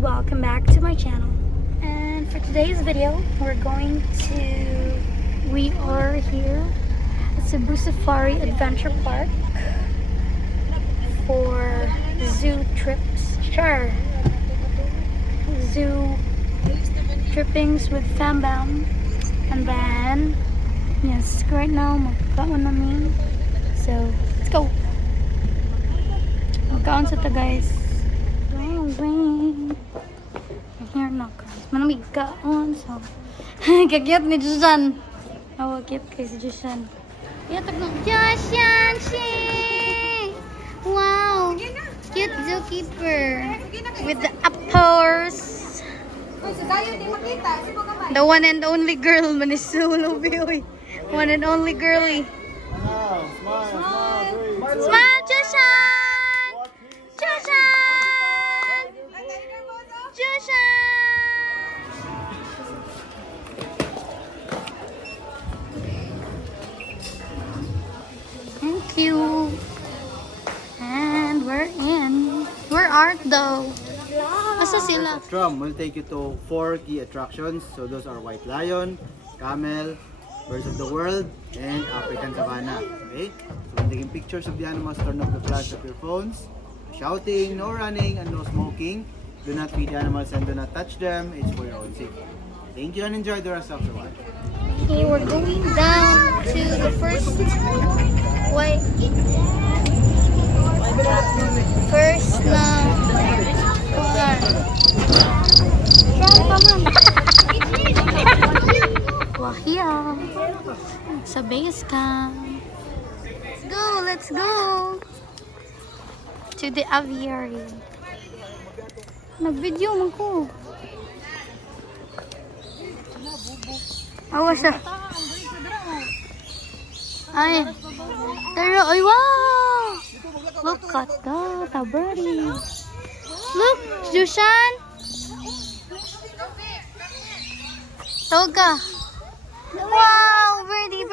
and welcome back to my channel. And for today's video, we are here at Cebu Safari Adventure Park for zoo trips. Sure. Zoo trippings with Fambam. And then, yes, right now, magkaon namin. So, let's go. Magkaon sa ta, guys. Oh, wait. Here na, guys. Manamig kaon. So, kagyat ni Jushan. Oh, cute kay si Jushan. Yatag na. Jushan! Wow! Cute zookeeper. With the apples. The one and only girl, Manisulo Biyoy. One and only girly. Smile, Jushan! Jushan! Jushan! Thank you. And we're in. Where art though? Asa sila? Tram will take you to 4 key attractions. So those are White Lion, Camel, Birds of the World, and African Savannah. Okay? So when taking pictures of the animals, turn off the flash of your phones. Shouting, no running, and no smoking. Do not feed the animals and do not touch them. It's for your own safety. Thank you and enjoy the rest of the watch. Okay, we're going down to the first na car. Wahia sa base camp. Let's go to the aviary. Nag-video man ko. Awas ah. Ay. Pero, ay wow! Look at that, a birdie. Look, Jushan. Toga. Wow, birdie.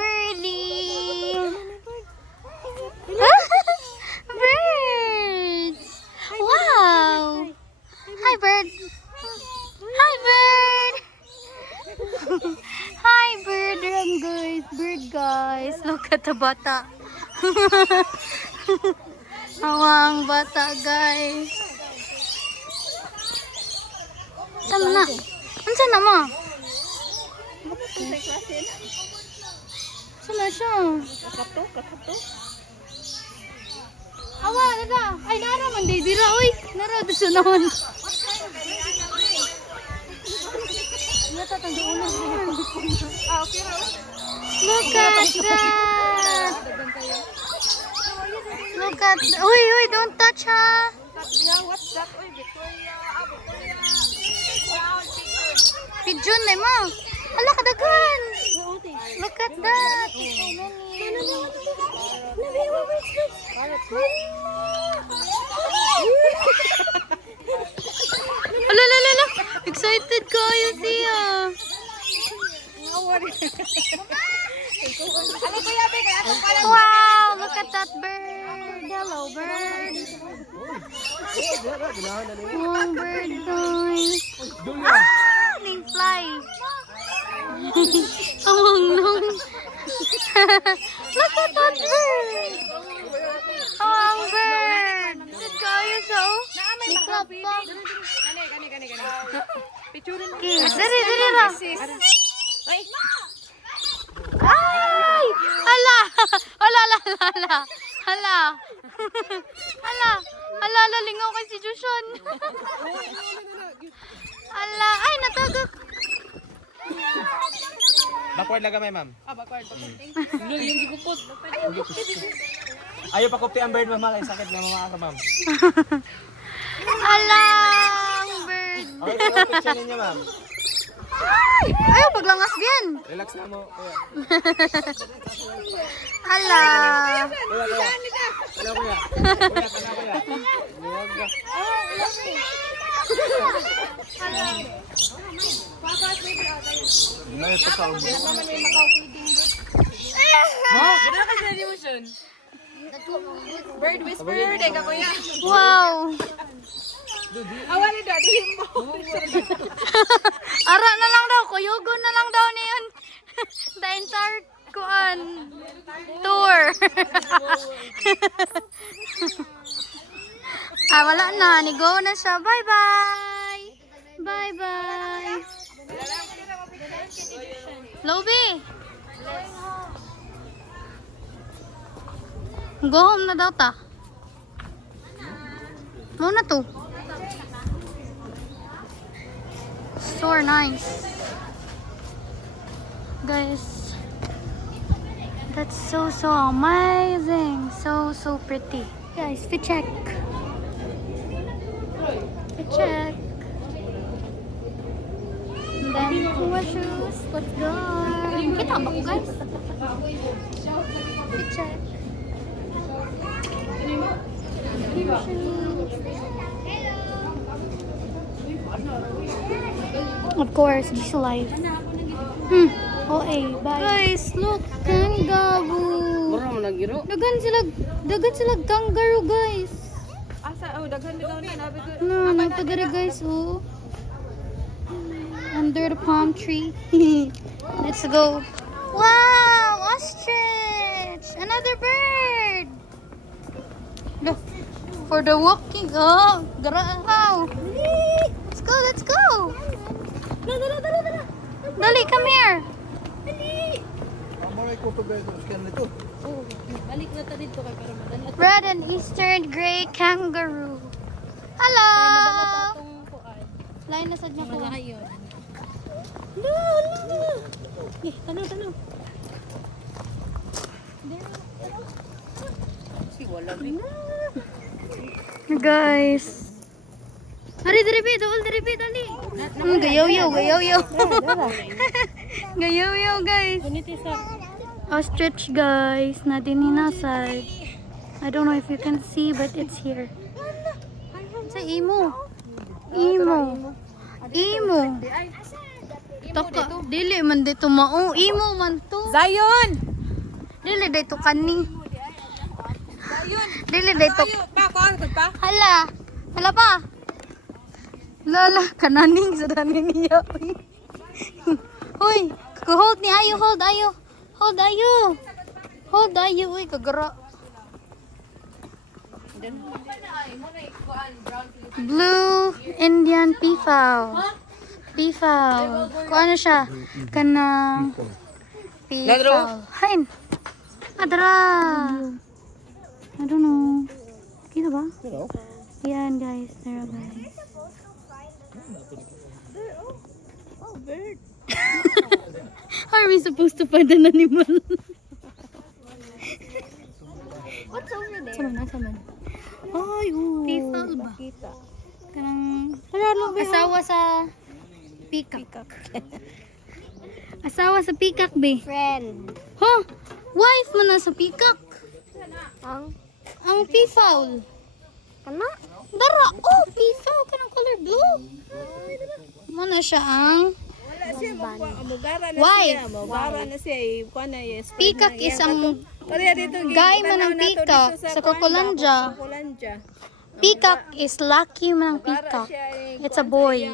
Birds. Wow. Hi, bird. Hi, bird. Bird, guys. Look at the bata. Awang bata, guys. Sama na. Ansan na mo? Sana siya. Kakato. Awa, nada. Ay, nara man, dira. Uy, nara, doon siya naman. Look at that. Look at, uy, don't touch ha. What's that? Uy, Victoria. Pigeon na mo. Hala, kadagan. Look at that. Ala. Excited kayo siya. Wow, look at that bird. Hello, bird. One bird, guys. They fly. Oh no. Look at that bird. Oh, bird. Good kayo siya, oh. Iklap pa. Dali lang. Ay! Hala, lingaw kay si Jushan. Ay, natagak. Backward lang kami, ma'am. Backward. Yung gigupot. Ayaw pa kupti ang bird, ma'am. Kaya sakit na mga ka, ma'am. Alang bird. Okay, picture ninyo, ma'am. Ayaw, paglangas din. Relax na mo. Hala. Kuya. Bird whisperer, deka kuya. Wow. Awan ni daddy mo. Ara na lang daw, kuyugo na lang daw niyon. The entire kuan tour. Wala na, nigo na siya. Bye-bye. Bye-bye. Lobby. Go home na daw ta. Muna to. So nice. Guys, that's so amazing. So pretty. Guys, fit check. Fit check. And then Puma shoes. Let's go. Kita ba ko guys? Fit check. Puma shoes. Of course, just life. Bye. Guys, look, kangaroo. Dagan sila kangaroo, guys. Asa, daghan daw na nabi ko. No, nagpadari guys, oh. Under the palm tree. Let's go. Wow, ostrich! Another bird! Look, for the walking. Oh, wow. Let's go. Dali, come here. Red and eastern gray kangaroo. Hello. Lain na sad niya ko. Tanaw. Guys. Hari diri dali. Gayaw. Gayaw guys. Ostrich guys, na din hinasad. I don't know if you can see but it's here. Sa imo. Taka, dili man dito mao. Imo man to. Zion! Dili dito kani. Zion! Dili dito. Pa, pa? Hala pa. Lala, kananing sa dani niya. Hoy, hold ni ayo, hold ayo. Uy, kagara. Blue Indian peafowl. Kung ano siya? Kanang peafowl. Hain. Adra. I don't know. Kita ba? Yan guys, tara guys. Bird. How are we supposed to find an animal? What's over there? Sama na. Ay, peafowl ba? Kita. Kanang asawa sa peacock. Asawa sa peacock, be. Friend. Huh? Wife mo na sa peacock. Ang peafowl. Kana? Dara, peafowl kanang color blue. Mana siya ang Wala siya mugara na wife. siya. Mugara na siya. Kuha na yes. Peacock is ang Pareha dito. guy man ang peacock sa Kokolanja. Kukulanja. Peacock is lucky man ang peacock. It's a boy.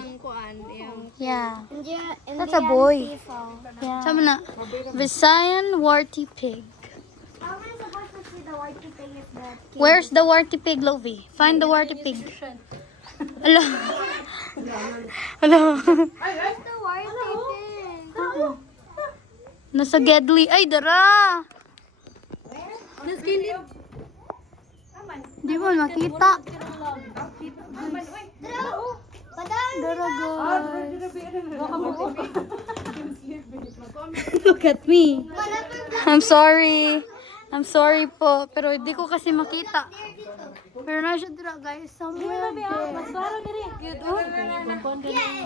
Yeah. That's a boy. Yeah. Sama na. Visayan warty pig. Where's the warty pig, Lovie? Find the warty pig. Hello. Nasa Gedli. Ay, dara. Di mo makita. Dara, guys. Look at me. I'm sorry po. Pero hindi ko kasi makita. Pero na siya dira, guys. Somewhere there.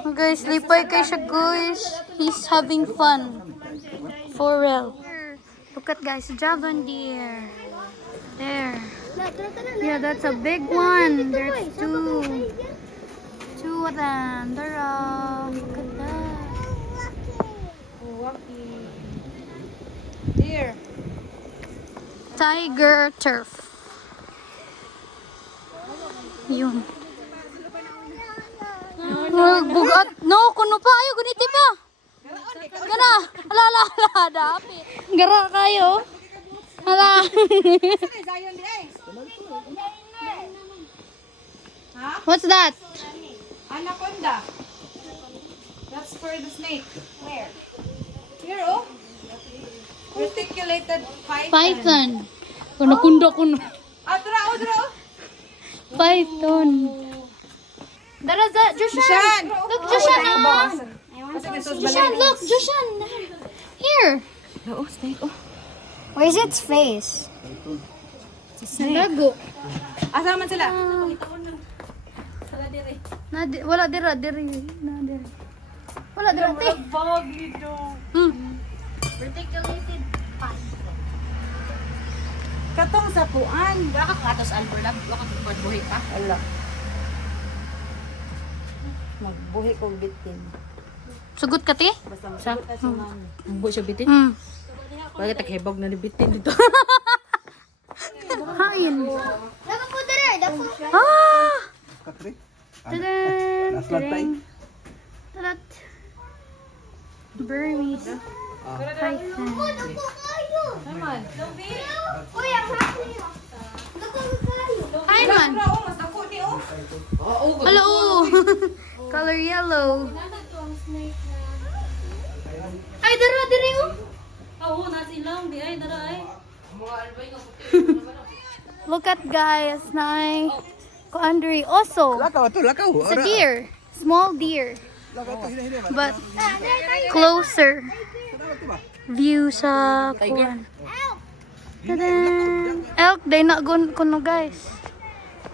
Oh, guys, lipay kay siya, guys. He's having fun. For real. Look at, guys, Javan deer. There. Yeah, that's a big one. There's two of them. They're look at that. Here. Tiger turf. Yun. Bugat. No, kuno pa. Ayaw, guniti pa. Gara. Ala. Dapi. Gara kayo. Ala. What's that? Anaconda. That's for the snake. Where? Here, oh. Reticulated python. Python. Kuno. Ah, dra. Python. Dara, Joshan. Look, Joshan. Joshan, look, Joshan. Here. Oh, snake, oh. Where's its face? Nalago. Asa man sila? Wala dira. Wala dira. Reticulated python. Katong sa puan. Katos albor lang, wakot buhi ka. Ala. Magbuhi kong bitin. Sugot ka, ti? Basta masagot na si mami. Buhi siya bitin. Wala ka taghibog na ni bitin dito. Hain. Dapat po dere, dapat. Ah! Katri. Tadam! Naslantay. Tadat! Burmese. Python. Hi, man! Hello! Color yellow. Ay, dara, diri, oh! Look at guys, nai. Kuandri also. Lakaw to, lakaw. It's a deer. Small deer. But closer view sa kuan. Tada! Elk, day na kuno guys.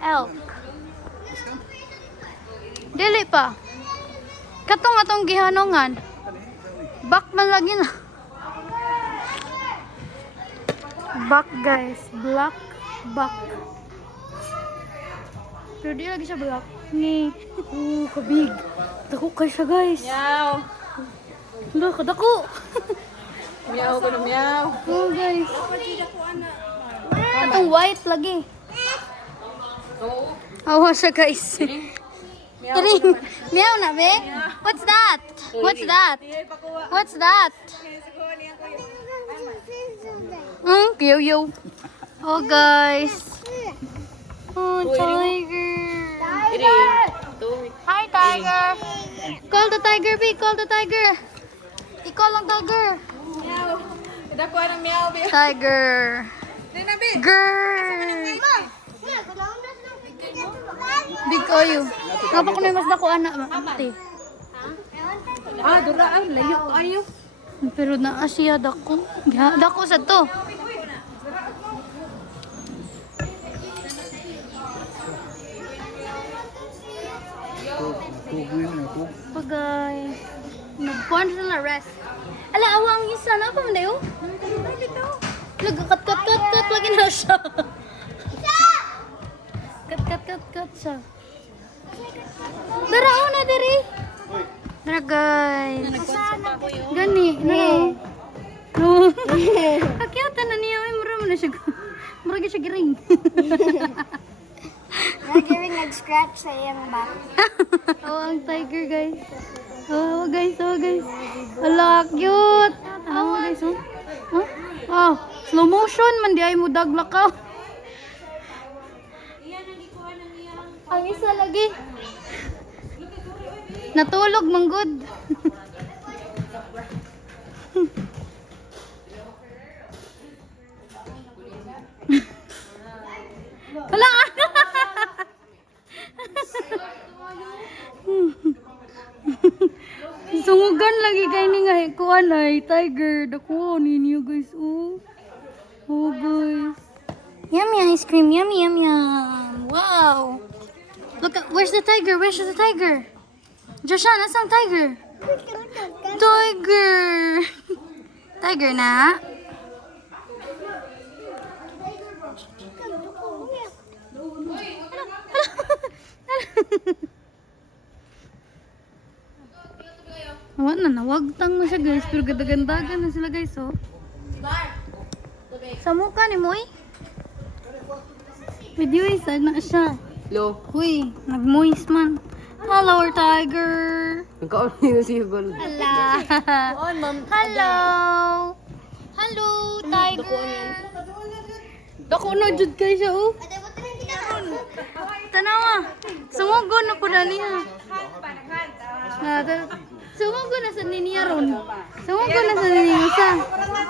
Elk. Dili pa. Katong atong gihanongan. Back man lagi na. Back guys. Black back. Pero di lagi siya black. Ni. Kabig. Dako kayo siya guys. Meow. Wala, kadako. Meow ko na meow. Oh guys. Atong white lagi. Awa siya guys. Iring. Meow na be? What's that? What's that? What's that? Yo. Oh guys. Oh, tiger. Hi tiger. Call the tiger, B. Call the tiger. I-call ang tiger. Meow. Dako na meow, be. Tiger. Dili na, be. Girl. Big oyo. Ngapa ko na mas dako anak mati. Ah, dura ay layo ayo. Pero naa siya dako. Dako sa to. Pagay. Nagpuan sila rest. Ala, awa ang isa na pa man dayo. Kat lagi na siya. Kat siya. Dara na diri. Dara guys. Gani, no. Kakyata na niya, ay mura mo na siya. Mura siya giring. Nag-ring nag-scratch sa iyang back. Oh, ang tiger guys. Oh guys. Ala, cute. Oh guys, oh. Huh? Oh, slow motion man di ay mo daglakaw. Ang isa lagi. Natulog manggod. Hala. Sungugan lagi kay ni nga kuan ay tiger. Dako ninyo guys. Oh guys. Yummy ice cream. Yum. Wow. Look at where's the tiger? Joshan, nasaan tiger? Tiger na. Nawagtang na siya guys, pero ganda-gandagan na sila guys, oh. Sa mukha ni Moy. Video isa na siya. Lo. Uy, nag-moist man. Hello, our tiger. Nagkaon niyo si Gol. Hello. Hello. Hello, tiger. Dako na jud kay siya oh. Tanawa. Sumugo na po na niya. Sumugo na sa niya ron. Sumugo na sa niya isa.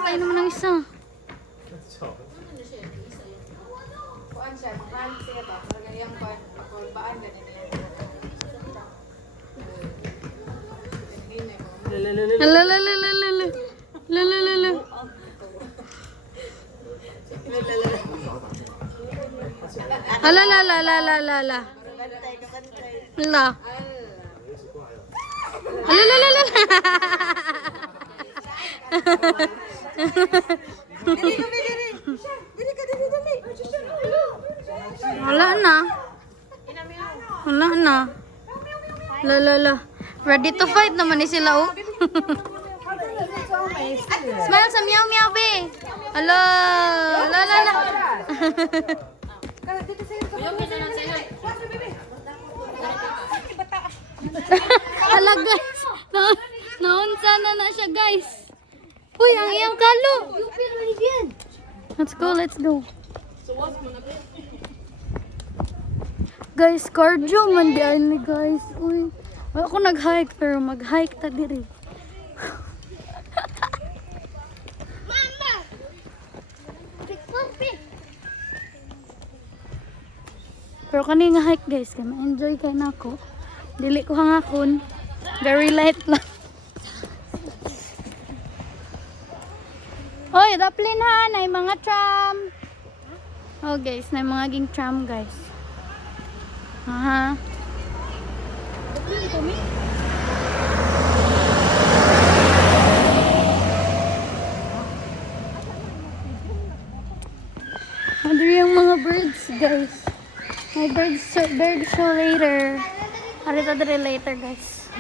Ay naman ang isa. Lalalala. Lalalala. Lalalala. La. Lalalala. Wala na. Wala na. La. Ready to fight naman ni sila oh. Smile sa meow meow be. Hello. La. Hala guys. Naunsa na siya guys. Uy, ang iyang kalo. Let's go. Guys, cardio man diyan ni guys. Uy, wala ko nag-hike pero mag-hike ta diri. Mama. Pero kani nga hike guys, kay ma-enjoy kay nako. Dili ko hangakon. Very light lang. Oy, daplin ha, nay mga tram. Oh guys, nay mga ging tram guys. Aha. Ano yung mga birds guys? May bird show later. Harita dere later guys.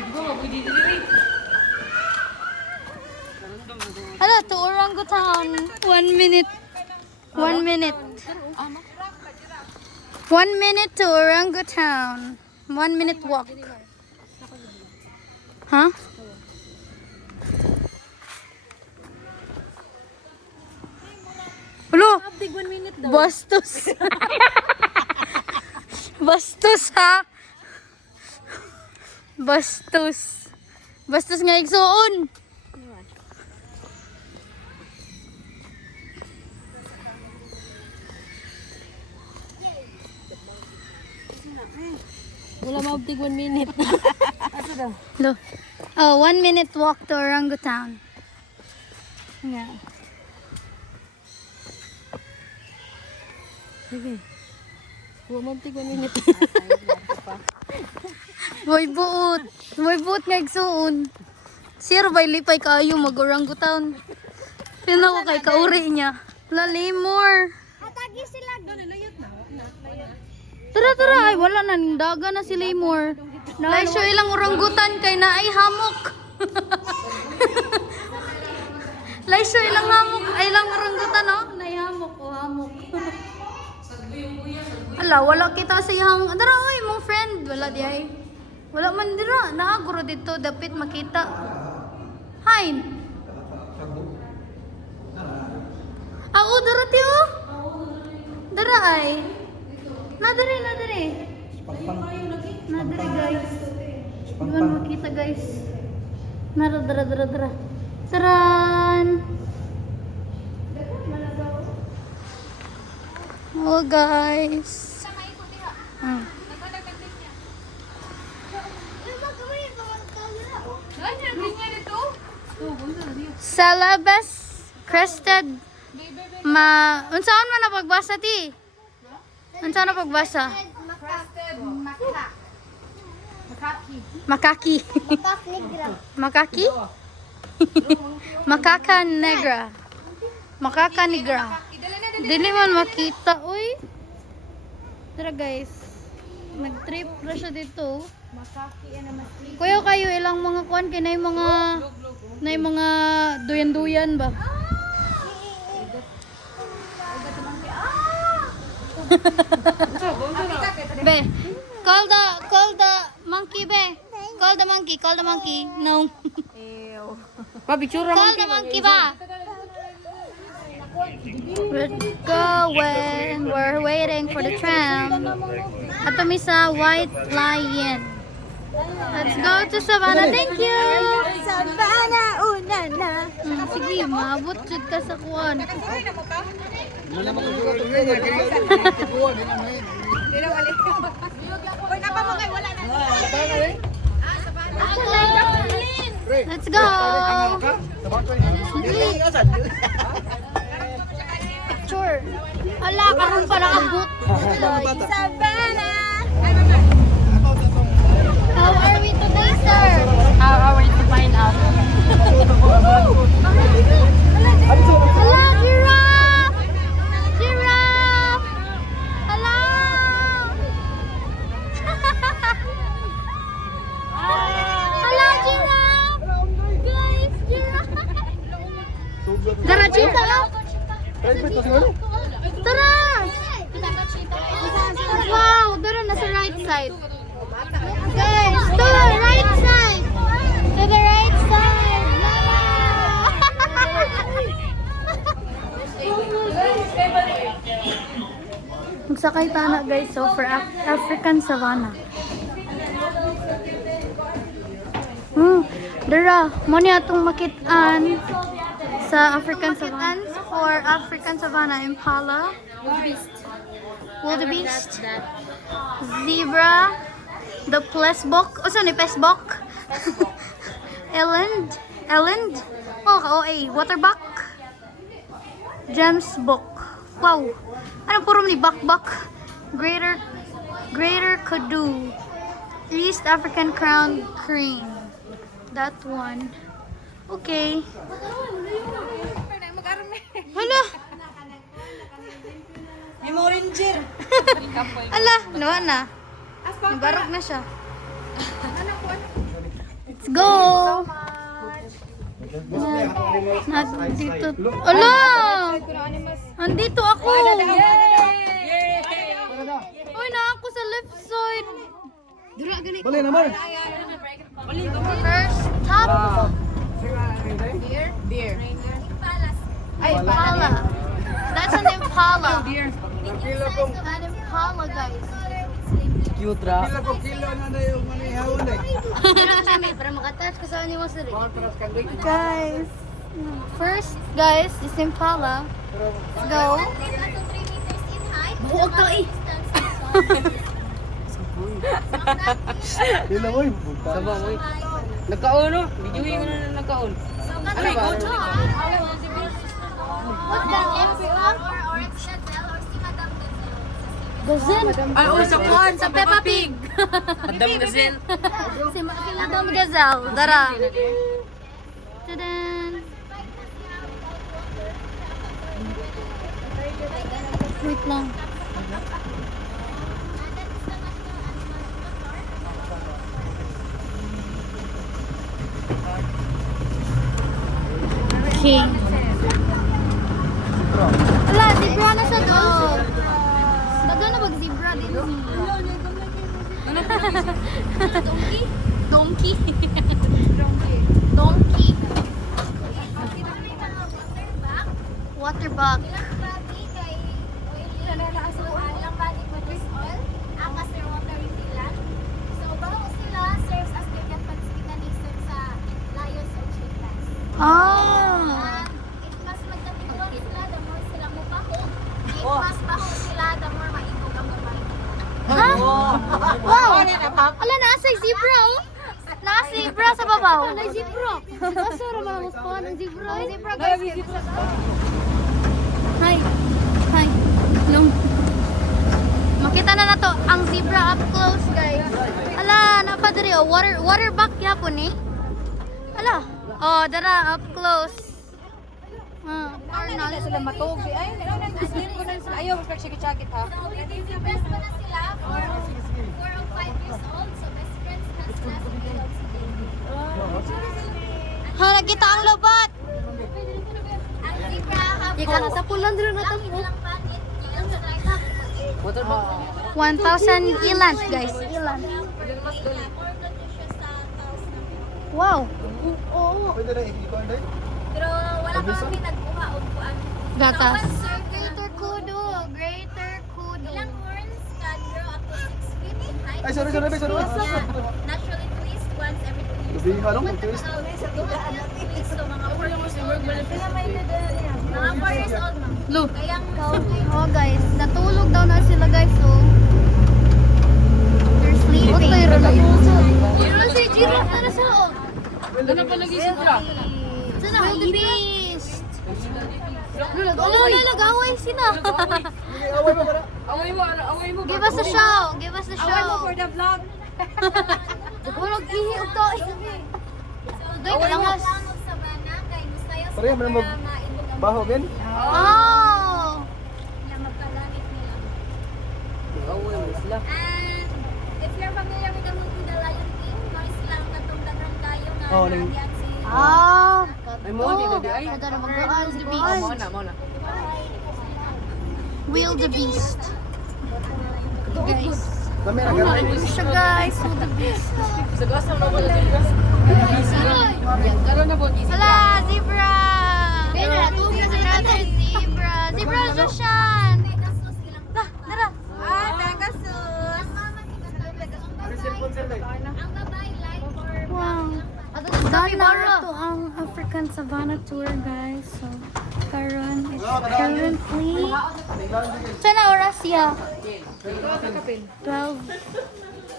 Hala, to orangutan. 1 minute. 1 minute. 1 minute to orangutan. 1 minute walk. Huh? Hello? Bastos. Bastos ha? Bastos. Bastos nga igsuon. Wala maabtig 1 minute. Lo. Oh, 1 minute walk to orangutan. Yeah. Sige. Wala maabtig 1 minute. Boy buot nga igsuon. Sir bay lipay kaayo mag orangutan. Pina ko kay kauri niya. Lalimor. Hatagi sila. Layot na. Tara, ay wala na ning daga na si Lemur. Laisyo ilang orangutan kay na ay hamok. Laisyo ilang hamok, ay ilang orangutan no? Nay hamok o hamok. Ala, wala kita sa iyang, tara oy mong friend, wala di ay. Wala man dira, naaguro dito dapit makita. Hi. Dara tiyo. Dara ay. Nadari. Nadari guys. Di man makita guys. Dara. Taran. Oh guys. Sa labas, crested. Unsaon man na pagbasa ti? Unsaon na pagbasa? Makaki. Makaki? Makaka negra. Dili man makita, uy. Tara guys. Nag-trip na siya dito. Kuya kayo ilang mga kuan kay nay mga duyan-duyan ba? Be, call the Monkey, be. Call the monkey. Call the monkey. No. Pa, picture Call the monkey ba? We're going. We're waiting for the tram. Ato mi sa White Lion. Let's go to Savannah. Thank you. Savannah, una na. Sige, maabot jud ka sa kuwan. Let's go. Sure. Ala, karon pa nakabot. Savannah. How are we today, sir? How are we to find out? Hello, giraffe! Giraffe! Hello! Hello, giraffe! Guys, giraffe! Tara, cheetah na! Tara! Wow, tara, nasa right side. Guys, to the right side! To the right side! Magsakay tana guys, so for African Savannah. Dara, mo niya itong makitaan sa African Savannah. For African Savannah, Impala, wildebeest, zebra, the plesbok, o saan ni pesbok? Eland, oh, waterbuck, gemsbok. Wow, ano puro ni bakbak, greater kudu, East African crowned crane. That one. Okay. Hala. Memo Ranger. Ala, nawa na. Nabarog na siya. Let's go! Nandito. Ala! Andito ako! Uy, na ako sa left side. Dura, ganit. Bali naman. First top. Deer. Impala. That's an Impala. An Impala, guys. Cute ra. Para makatouch ko sa mo sir. Guys, first guys, is Impala. Let's go. Buog to eh. Dila mo. Sabang oy. Nagkaon no? Videoing mo na nagkaon. Ano ba? What's that? Gazelle. Ay, oh, sa kuwan, Sa Peppa Pig. Madam Gazelle. Si Madam Gazelle. Dara. Tadan. Wait lang. Okay. Wala, zebra na siya doon. Daga na mag-zebra din. Donkey? Donkey. Waterbuck. Ah. Mas magkatiguan sila, the more sila mubaho. Mas baho sila, the more maibog ang babae. Ha? Wow! Ala, nasa zebra oh. Nasa zebra sa babaw. Nasa zebra. Nasa raman mo spawn ng zebra. Nasa zebra guys. Hi. Hi. Long. Makita na to ang zebra up close guys. Ala, napadiri oh. Waterbuck yapon eh. Ala. Oh, dara up close. Ano sila matog? Ay, ayaw, magpagsikit-sakit ha. So, best pa na sila for 4 or 5 years old. So, best friends na sila sa Bilog City. Ha, nakita ang lobat. Ang zebra, Ika na tapulan din na ang ilang panit, ilang sa drive. Waterbuck. 1,000 ilan, guys. Ilan. Wow. Pwede na i-record eh? Pero wala pa kami nagkuha o kuan. Gatas. Greater Kudu. Greater Kudu. Ilang horns can grow up to 6 feet in height. Ay, sorry. Yeah. Naturally twist once every 2 years. Sabihin ka lang kung twist. So, mga 4 years old. Mga 4 years old, ma'am. Lu. Kayang Oh, guys. Natulog daw na sila, guys. So, they're sleeping. Jiro si Jiro. Tara sa o. Ano pa lagi si Tra? Sana, the beast. Wala, nag-away sila. Away mo. Give us a show. Give us a show. Away mo for the vlog. Walang ihi og to. Doy ka lang has. Langot sa bana, kay gustayo sa Pareho mo na mga mag- maibog ang Baho, Ben? Oh. na magkalanit nila. Away mo sila. And if you're familiar with the movie The Lion King, noise lang katong daghang kayo na Oh, ning- nagyan si Ah. Ay mo di gabi ay. Ito na magdaan si Mo Beast. na. Will the Beast. Guys. Dami na gamay. Siya guys, Will the Beast. Sa gasa mo mo lagi. Karon na po di. Hala, zebra. Zebra. Zebra, Joshan. Pegasus ilang Lah, dara. Pegasus. Ang babae light or Wow. Dana to ang African Savannah Tour, guys. So, karon is currently sana oras ya? 12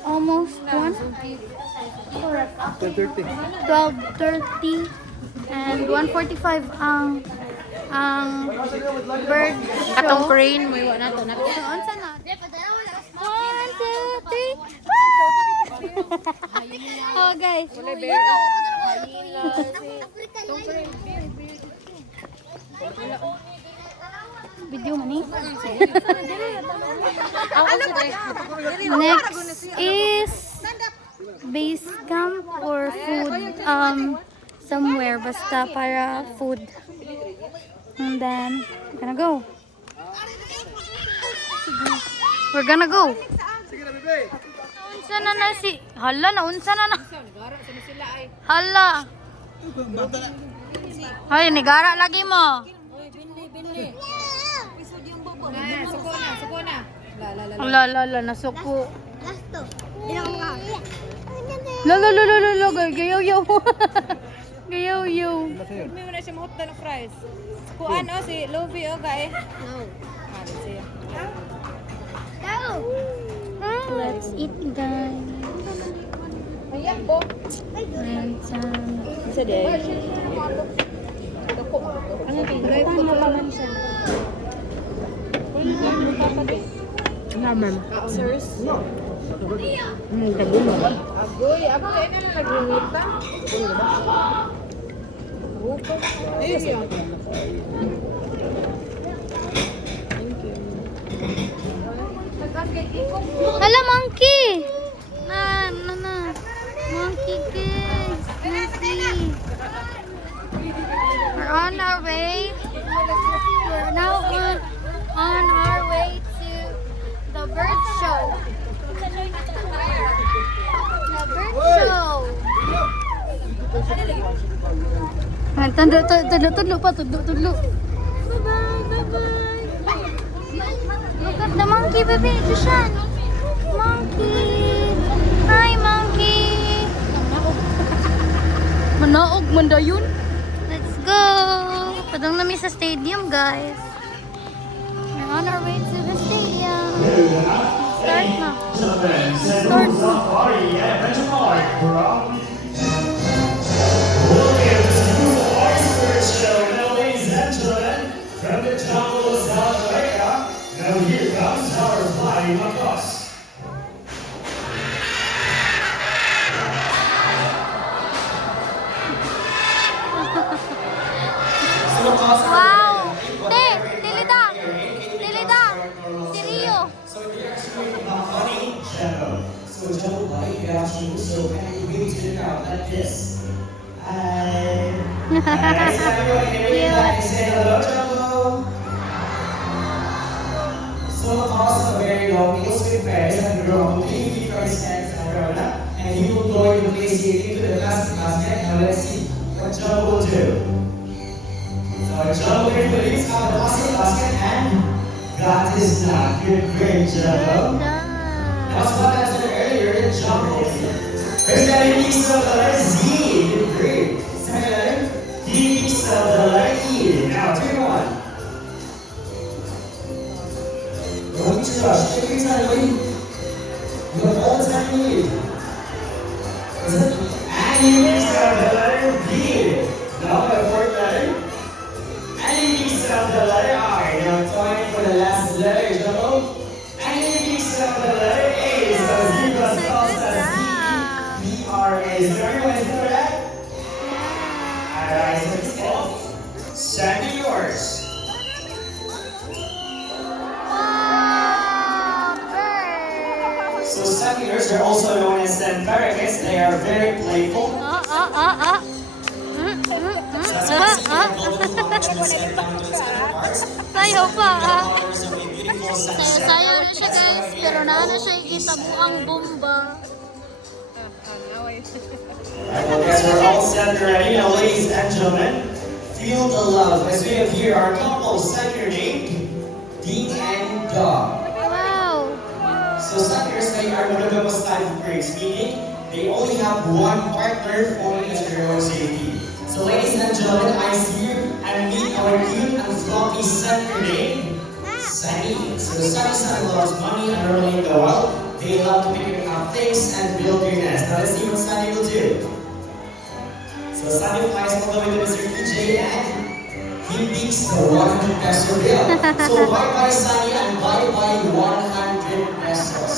almost 1 correct 12:30. 12:30 and 1:45 ang bird show. Atong crane mo iwa na to. So, unsa na? 1, 2, 3. Oh, guys. Video man eh. Next is base camp or food somewhere basta para food. And then we're gonna go. Unsa na na si hala na unsa na na. Hala. Hoy, nigara lagi mo. Suko na. La, nasuko. La, gayaw. Gayaw. May mo na siya mahot na fries. Kuan o si Lovie o kay. Let's eat, guys. And Isa din. Naman. Sirs. Tabi mo. Agoy na lang naglulutan. Ayun. Hala, monkey! Na. Monkey, guys. Monkey. We're on our way. We're now on our way to the bird show. The bird show. Tudlo pa. Tudlo. Bye-bye. Look at the monkey, baby. Jushan. Monkey. Hi, monkey. Manaog man dayon. Let's go. Padong nami sa stadium, guys. We're on our way to the stadium. Start na. Start na. From the jungle of South America, now here comes our flying across. Wow! Tilida! Si Rio! Shadow. So it's double light astral, so you really stick out like this. Next time everyone can read that and say hello, Jungle. So awesome. also a very long nails with Paris and grow completely from his hands and Corona, and he will go into place into the plastic basket. Now let's see what John will do. So John will release out the plastic basket and got his done. Great job. That's what I said earlier, the John will do. First letter picks up the letter Z. Good, great. Second letter, he picks up the letter E. Now 3-1. Don't need to rush. Take your time, wait. You have all the time you need. And you mix up the letter B. Now the fourth letter. And you mix up the letter I. Now time for the last letter, Jumbo. And you mix up the letter A. So zebra spells as Z-E-B-R-A. So everyone is for that? Alright, so it's off. Sandy, yours. So suckers are also known as sandparakeets. They are very playful. Sayo pa Sayo na siya guys, pero na siya itabuang bomba. Well, guys, we're all set already. Now, ladies and gentlemen, feel the love as we have here our couple, sucker named Dean and Dog. Wow. So suckers, they are monogamous type of breeds, meaning they only have one partner only as their own safety. So ladies and gentlemen, I see you and meet our cute and fluffy sucker named Sunny. So Sunny loves money and roaming in the wild. They love to pick up things and build their nest. Now let's see what Sunny will do. So Sunny flies all the way to Mr. TJ and he picks the 100 peso bill. So bye-bye Sunny and bye-bye 100 pesos.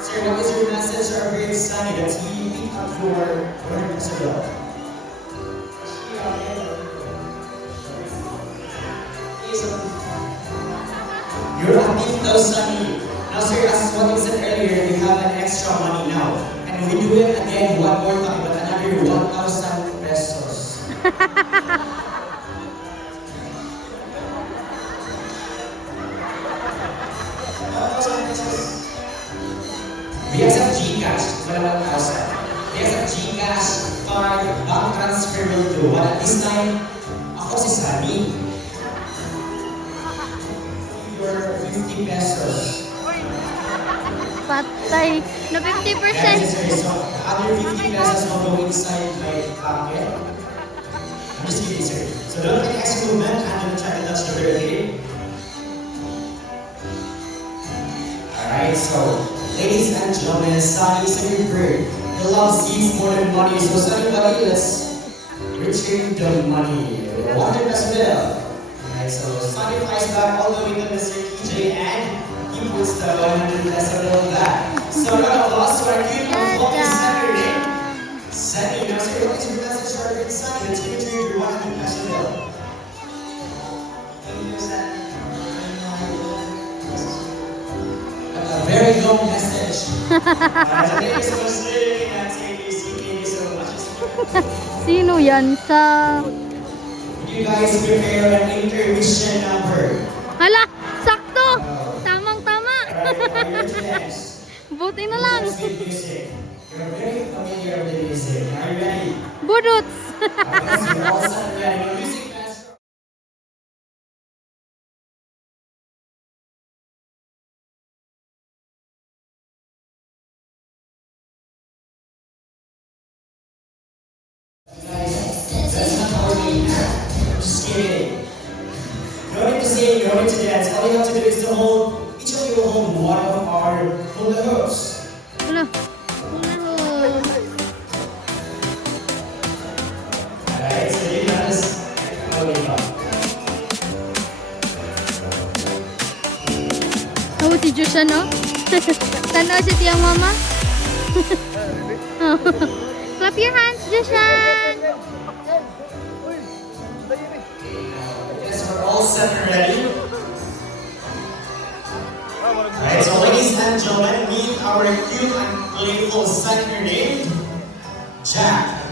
Sir, what is your message to our very Sunny that he picked up your 100 peso bill? You're a thief though, Sunny. Now sir, as what you said earlier, we have an extra money now. And we do it again one more time, but another 1,000 pesos. We accept GCash, wala 1,000. We accept GCash, card, bank transfer will do. But at this time, ako si Sunny. Your 50 pesos. Patay na 50%. So, the other 50 pesos will go inside my pocket. I'm just kidding, sir. So don't make extra movement. I'm gonna try to touch the bird, okay? Alright, so, ladies and gentlemen, Sunny is a good bird. He loves seeds more than money. So, Sunny buddy, let's retrieve the money. 100 peso bill. Alright, so Sunny flies back all the way to Mr. TJ and he puts the 100 peso bill back. So round of applause to our cute and fluffy Saturday. Sunny, now sir, what is your message to our good Sunny? Let's give it to you your 100 peso bill. A very long message. Thank you so much, sir. Thank you so much. Sino yan sa... You guys prepare an intermission number. Hala! Sakto! Tamang-tama! Alright, next. Buti na lang. Let's with music. You're very familiar with music. Are you ready? Budots! Alright, so you're all set and ready. Music master. Guys, that's not how we just kidding. You don't need to sing, you don't need to dance. All you have to do is to hold, each of you will hold one of our hula hoops. Hala. Alright, so you got this. Oh, si Jushan, no? Tanaw si tiyang mama. Clap your hands, Jushan! Yes, we're all set and ready. Alright, so ladies and gentlemen, meet our cute and playful sucker named Jack.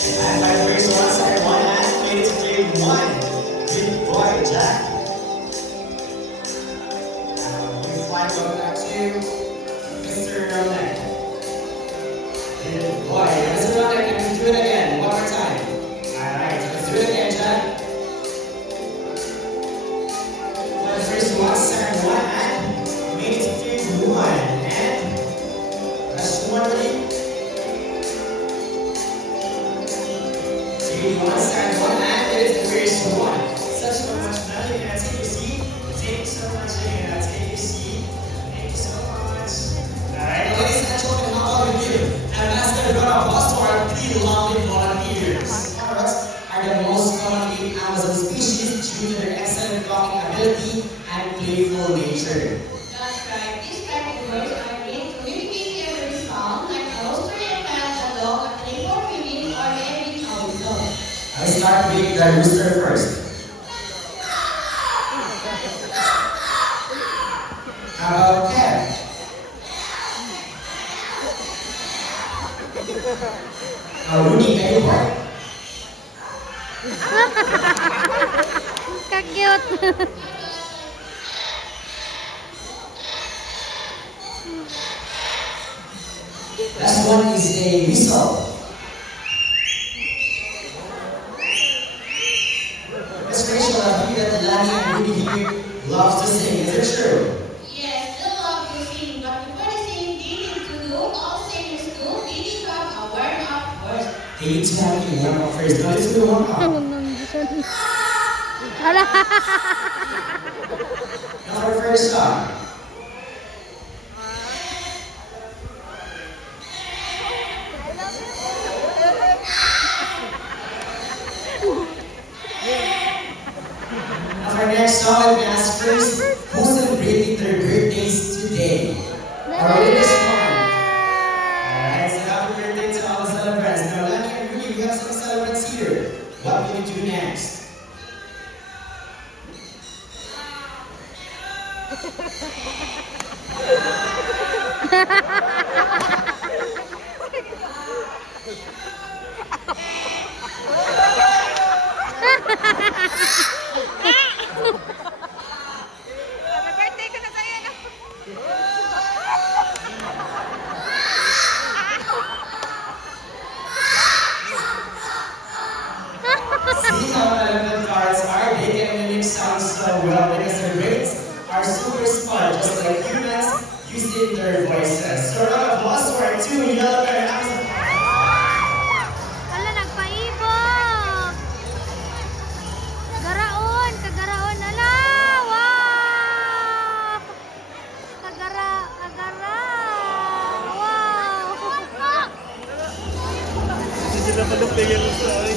And my first one, second one, and ladies and gentlemen, one. Good boy, Jack. Mr. Ronek. Good boy. Mr. Ronek, can you do it again? One more time. Alright, let's do it again, Jack. Well, first one, second one, and made it to one. And that's one ready. Take one, second one, and it is the first one. Such so much love. You're gonna take your seat. Thank you so much. You're gonna take your seat. Thank you so much. Alright, ladies and gentlemen, how about you? Ambassador Dora Bostor, 3 lovely volunteers. Parrots are the most commonly Amazon species due to their excellent flocking ability and playful nature. That's right. These type of birds are made to mimicking every sound, like a rooster, a cat, a dog, a neighbor, women, or every council. I start with the rooster first. How about cat? Rudy, can you bark? Ka-cute. Last one is a whistle. Miss Rachel, I believe that Lani and Rudy here loves to sing. Is it true? Yes, they love to sing, but before they sing, they need to do all singers do. They need to have a warm-up first. They need to have a warm up first. Now let's do a warm up. Ala. Now for first song. Now for next song, let me ask first, who's celebrating their birthdays today? Already this one. Alright, so happy birthday to all the celebrants. Now, Lani and Rudy, we have some celebrants here. What will you do next? See how relevant cards are? They can mimic sounds so well because their brains are super smart, just like humans, using their voices. So round of applause for our 2 yellow card Amazon cards. Ala, nagpaibog. Garaon, kagaraon. Ala, wow. Kagara. Wow. Hindi na palong tingin mo sa ay.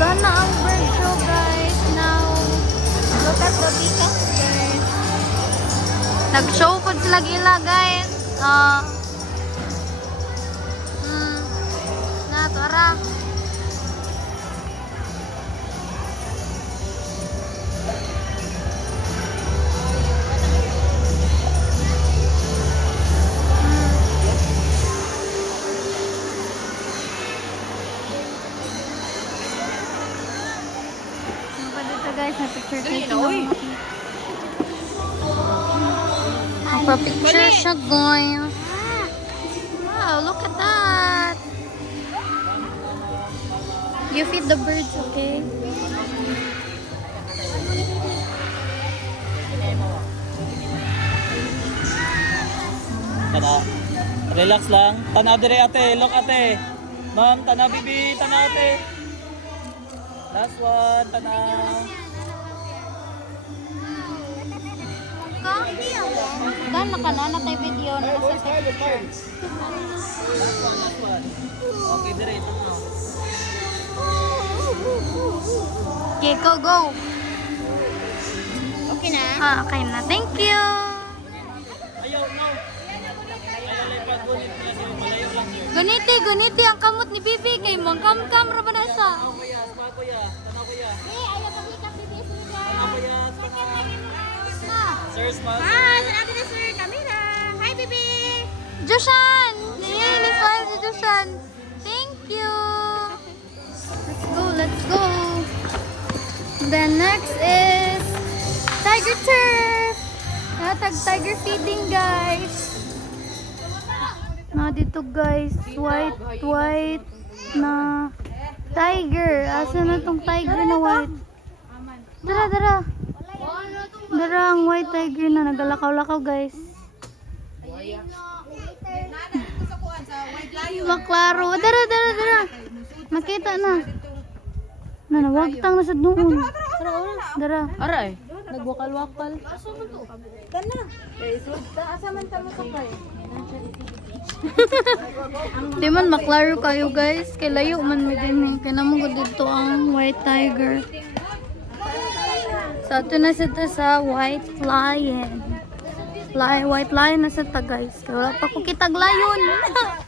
Done na ang bird show, guys. Now, look at the peacocks, guys. Nag-show po sila gila, guys. Tara. Dito, guys, na picture taking. Magpa-picture siya, guys. Wow, look at that. You feed the birds, okay? Tana. Relax lang. Tanaw dire ate. Look ate. Ma'am, tanaw bibi. Tanaw ate. Last one. Tanaw. Dan nakana tayo video na nasa picture. Last one. Okay, dire ito na. Okay, go. Okay na? Okay na. Thank you. Ayaw, no. Ayaw lang pag-gunit niya sila. Malayo lang yun. Guniti ang kamot ni Bibi kay mong kam ra ba na sa? Tanaw kuya. Spa kuya. Tanaw kuya. Hey, ayaw kami ka PBS media. Tanaw kuya. Spa. Na. Sir, smile. Hi, sinabi na sir, camera. Hi, baby. Joshan! Ayan, smile si Joshan. Thank you. Let's go, let's go. Then next is Tiger Turf. Natag tiger feeding, guys. Dito guys, white na tiger. Asa na tong tiger na white? Dara. Dara ang white tiger na nagalakaw-lakaw guys. Maklaro. Dara. Makita na. Nawagtang na sa doon. Dara. Aray, nagwakal-wakal. Di man maklaro kayo guys. Kay layo man mi din. Kaya naman ko dito ang white tiger. So ito na sito sa white lion. White lion na sa ta guys. Kaya wala pa ko kitag lion.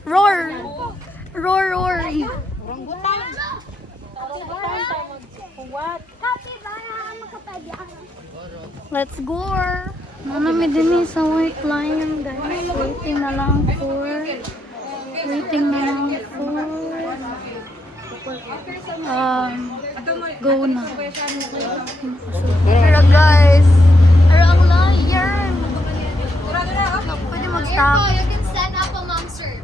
Roar. Let's go. Nanami din sa white lion guys. Waiting na lang for go na. Pero guys, ang lion. Pwede mag-stop. You can stand up amongst her.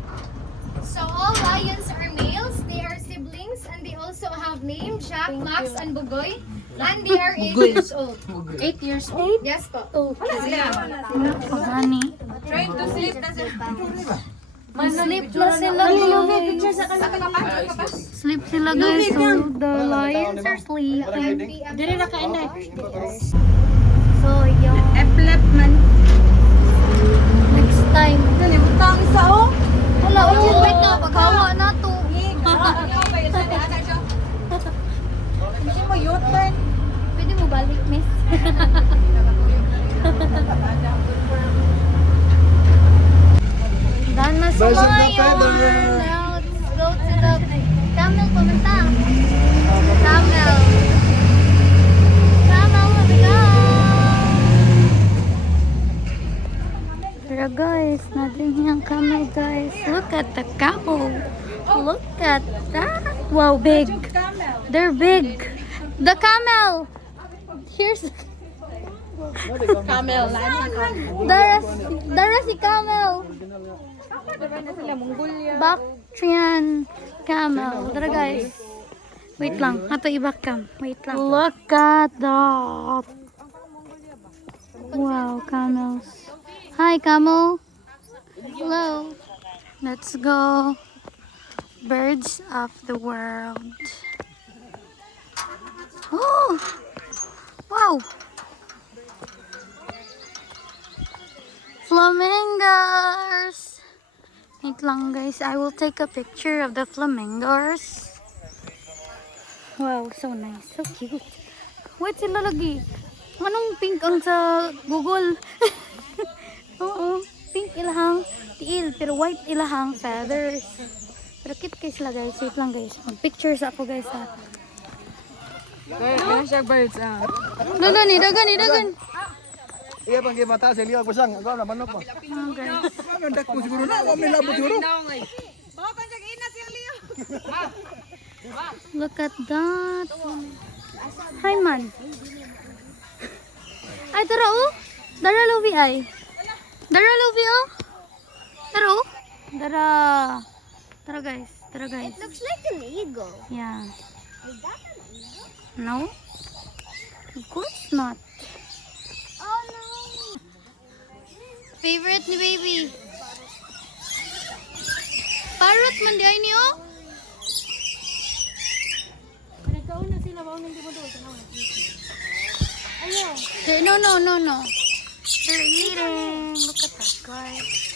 So all lions are males. They are siblings, and they also have names: Jack, Max, and Bugoy. And they are 8 years old. 8 years old. Yes, po. Pagani. Trying to sleep na sila. Sleep na sila guys. Sleep sila guys. So the lions are sleeping. Dire na kain na. So yung Eplet man. next time. Nalibutang isa oh. Wala, wait na. Pagkawa na to. Hindi mo U-turn. Pwede mo balik, miss. Done na sa mga yun. Now, let's go to the camel. Pumunta. Camel. Let's go. Pero guys, natin yung camel guys. Look at the camel. Look at that. Wow, big. They're big. The camel. Here's Camel. Dara si camel. Bactrian camel. Dara guys. Wait lang. Ato i-back cam. Wait lang. Look at that. Wow, camels. Hi, camel. Hello. Let's go. Birds of the world. Oh! Wow! Flamingos! Wait lang guys, I will take a picture of the flamingos. Wow, so nice, so cute. Wait sila lagi. Anong pink ang sa Google? Oo, pink ilahang tiil, pero white ilahang feathers. Pero cute guys sila guys, wait lang guys. Mag-pictures ako guys ha. Ano siya birds ah. Dagan. Iya pang mata sa liya kusang. Ako na manok pa. Oh, guys. Ano dak mo siguro na, may labot siguro. Look at that. Hi man. Ay tara oh. Dara lovi ay. Dara lovi oh. Tara oh. Dara. Tara guys. It looks like an eagle. Yeah. Is that an eagle? No? Of course not. Oh no. Favorite ni baby. Parrot man di ay niyo. Nagkaon na sila, bawang hindi mo doon. Ayaw. No. They're eating. Look at that guys.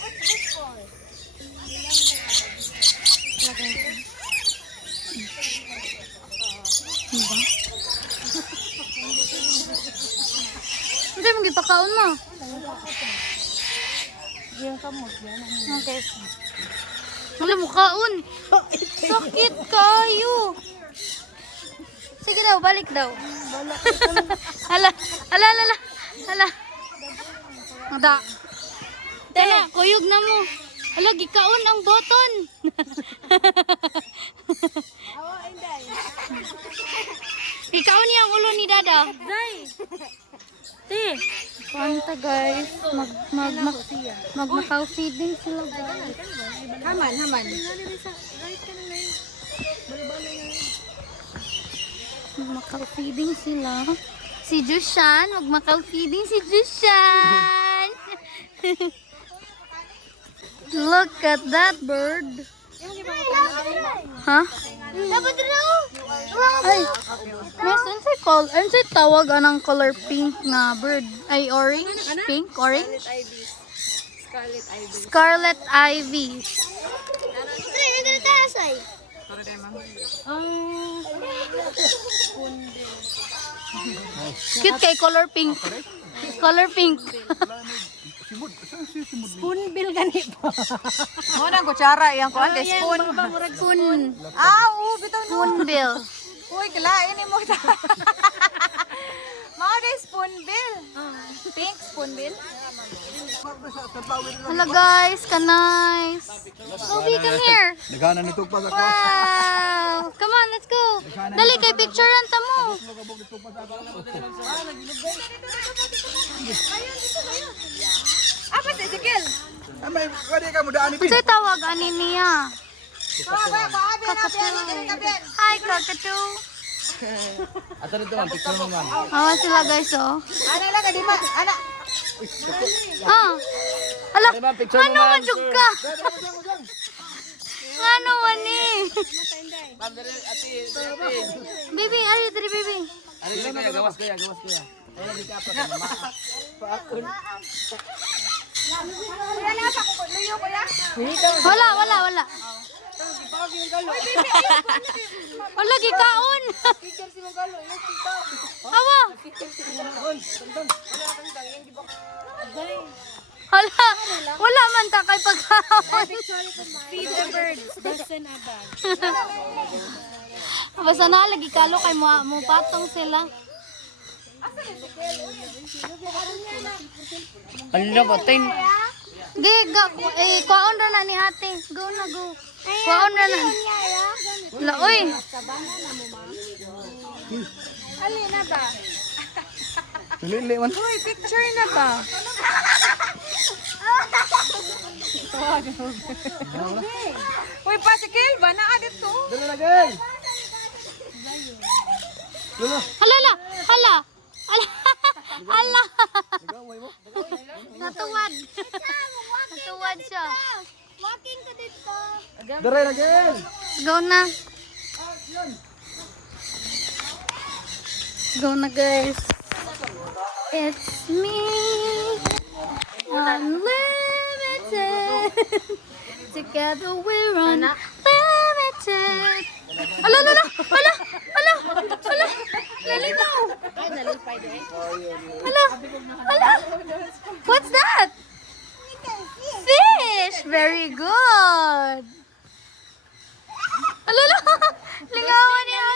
Diba? Hindi mo gipakaon mo. Okay. Wala mo kaon. Sakit kayo. Sige daw, balik daw. Hala. Ada. Tala, kuyog na mo. Hala, gikaon ang button. Ikaon niya ang ulo ni Dada. Te. Panta guys. Mag-Macau feeding sila guys. Haman. Mag-Macau feeding sila. Si Jushan. Mag-Macau feeding si Jushan. Look at that bird. Huh? Ay, mas ansay tawag anang color pink nga bird. Ay, orange? Pink? Orange? Scarlet Ivy. Cute kay color pink. Color pink. Spoonbill gani po. Mo nang kutsara iyang kuan kay spoon. Spoon. Bitaw no. Spoonbill. Uy, kalain ni mo ta. Mao day spoonbill. Pink spoonbill. Hello guys, ka-nice. Obi, come here. Nagana nito pa ako. Wow. Come on, let's go. Dali kay picturean ta mo. Apa si Sikil? May pwede ka mo daan Ito tawag ani niya. Kakatu. Hi, kakatu. Ato dito man, picture mo man. Awa sila guys, oh. Ana lang di ba? Ana. Ah. Ala, Picture mo ano man. man jud ka? Ano man ni? Baby, ari diri baby. Ari kaya gawas kaya. Wala. Wala gikaon. Awa. Wala man ta kay pagkaon. Feed the birds. Doesn't abag. Basta na lagi kalo kay mo patong sila. Ano ba, tin? Kwaon ra na ni ate. Go na, go. Kwaon ra na. La, oy. Alin na ba? Lili man. Uy, picture na ba? Uy, pa si Kel ba? Naa dito. Dala lagay. Hala. Natuwad. Natuwad siya. Walking ka dito. Dala lagay. Go na. Go na guys. It's me. Unlimited. Together we're unlimited. Ala. Lalinaw. Ala. What's that? Fish. Very good. Ala. Lingawan niya.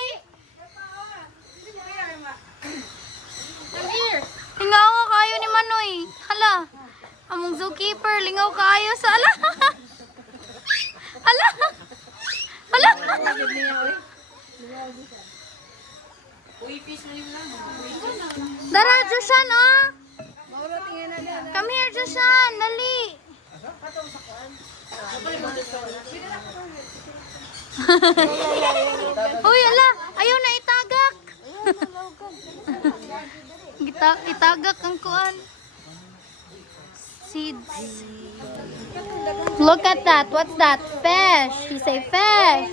Lingaw kayo ni Manoy. Hala. Among zookeeper, lingaw kayo sa ala. Hala. Dara, Jushan, ah. Come here, Jushan. Dali. Uy, ala. Ayaw na itagak. Itagak ang kuan. Seeds. Look at that. What's that? Fish. You say fish.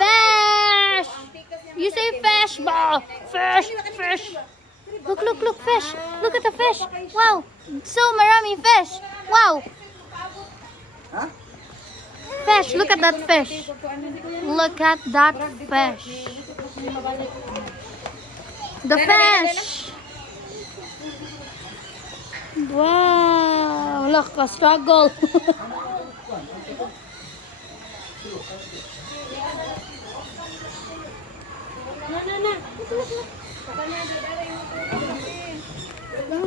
Fish. You say fish, ba? Fish. Look, fish. Look at the fish. Wow. So marami fish. Wow. Fish. Look at that fish. Look at that fish. The fish. Wow. Look, a struggle.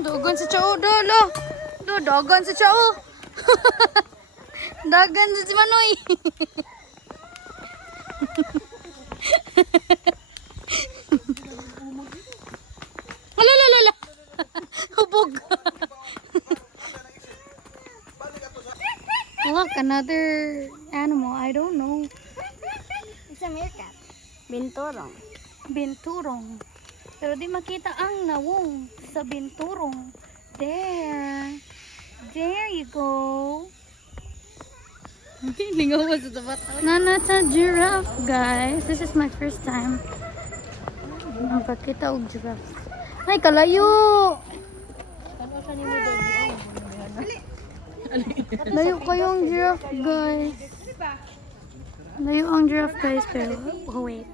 Dugon sa tiyao, lo. kayo, dagan sa siya oh. Dagan sa si Manoy. Alalala. Hubog. Look, another animal. I don't know. It's a meerkat. Binturong. Pero di makita ang nawong sa binturong. There. There you go. Nana, it's a giraffe, guys. This is my first time. Nakakita og giraffe. Ay, kalayo! Layo kayong giraffe, guys. Layo ang giraffe, guys. Pero, oh, wait.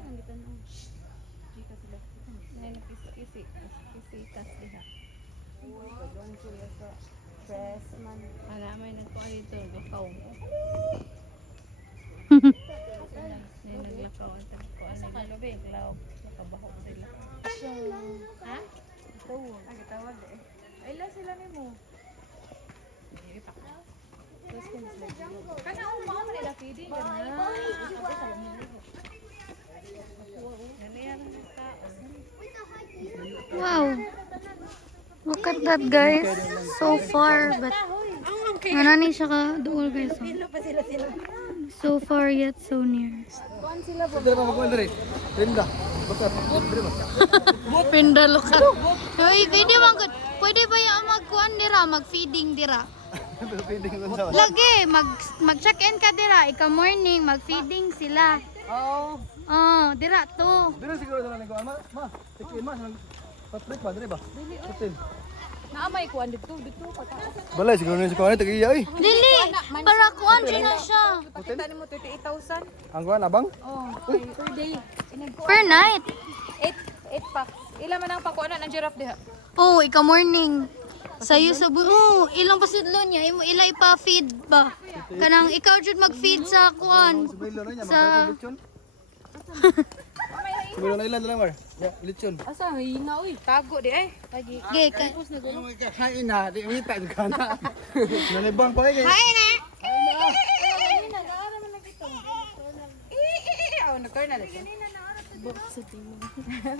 Wow. Look at that, guys. So far, but nanani siya ka dool, guys. So far yet so near. Pinda lokal. Hoy, pwede man gud. Pwede ba yung magkuan dira, mag-feeding dira? Lagi, mag-check-in ka dira, ika morning, mag-feeding sila. Oh, dira to. Dira siguro na nang ma. Check-in ma. Patrip ba, dire ba? Hotel. Naamay ko dito pa ta. Balay siguro na si kuan tagiya ay. Dili, para kuan na siya. Pakita nimo 38,000. Ang kuan abang? Oh, per day. Per night. 8 packs. Ila man ang pakuan ng giraffe diha. Oh, ika morning. Sayo sa ilang pasidlo niya, imo ila ipa-feed ba? Kanang ikaw jud mag-feed sa kuan. Sa Siguro na ilan lang mar. Ya, lechon. Asa hina oy, tago di ay. Lagi. Ge, ka. Kain na, di mi ta kana. Nalibang pa kay. Kain na. Oh, nagkorna lagi.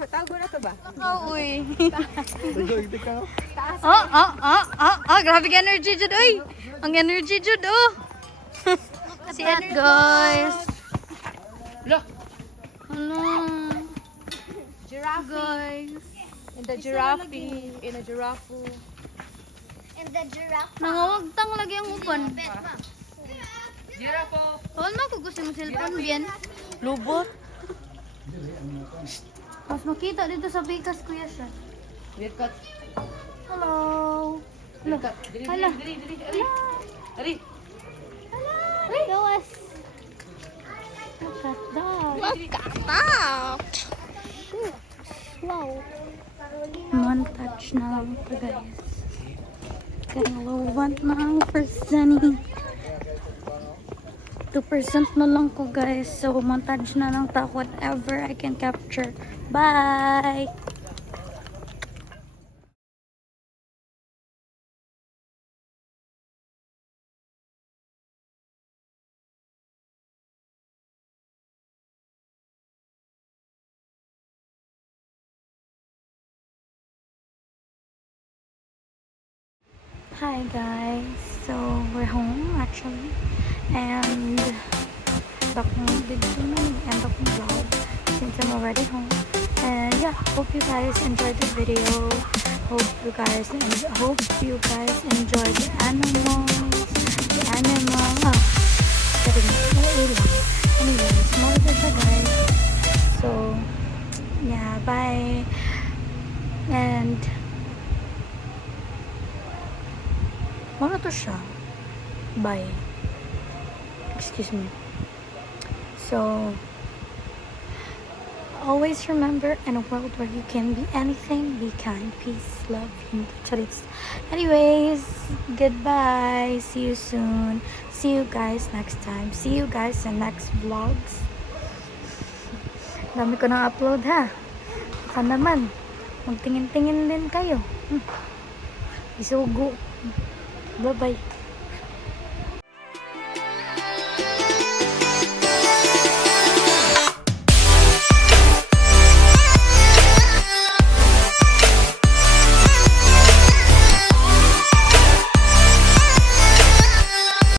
Tago na to ba? Oh, uy. Dito ka. Grabe ka energy jud oy. Ang energy jud oh. See it, guys. Look, Ano? giraffe. Guys. In the giraffe, in a giraffe. And the giraffe. Nangawagtang lagi ang upan. Giraffe. Tawal mo kung gusto mo cellphone, bien. Lubot. Mas makita dito sa bikas, kuya siya. Birkat. Hello. Birkat. Diri, Hala. diri, diri, diri. Diri. Ay, gawas. Look at that. Look at that. Wow. Montage na lang ito, guys. Kaya lowant na ang percentage. 2% na lang ko, guys. So, montage na lang ta whatever I can capture. Bye! Hi guys, so we're home actually, and back home did end up the vlog since I'm already home. And yeah, hope you guys enjoyed the video. Hope you guys enjoyed the animals. Anyways, more than that, guys. So yeah, bye. And ano to siya? Bye. Excuse me. So, always remember, in a world where you can be anything, be kind, peace, love, and charits. Anyways, goodbye. See you soon. See you guys next time. See you guys in next vlogs. Dami ko na upload ha. Baka naman, magtingin-tingin din kayo. Isugo. Bye-bye.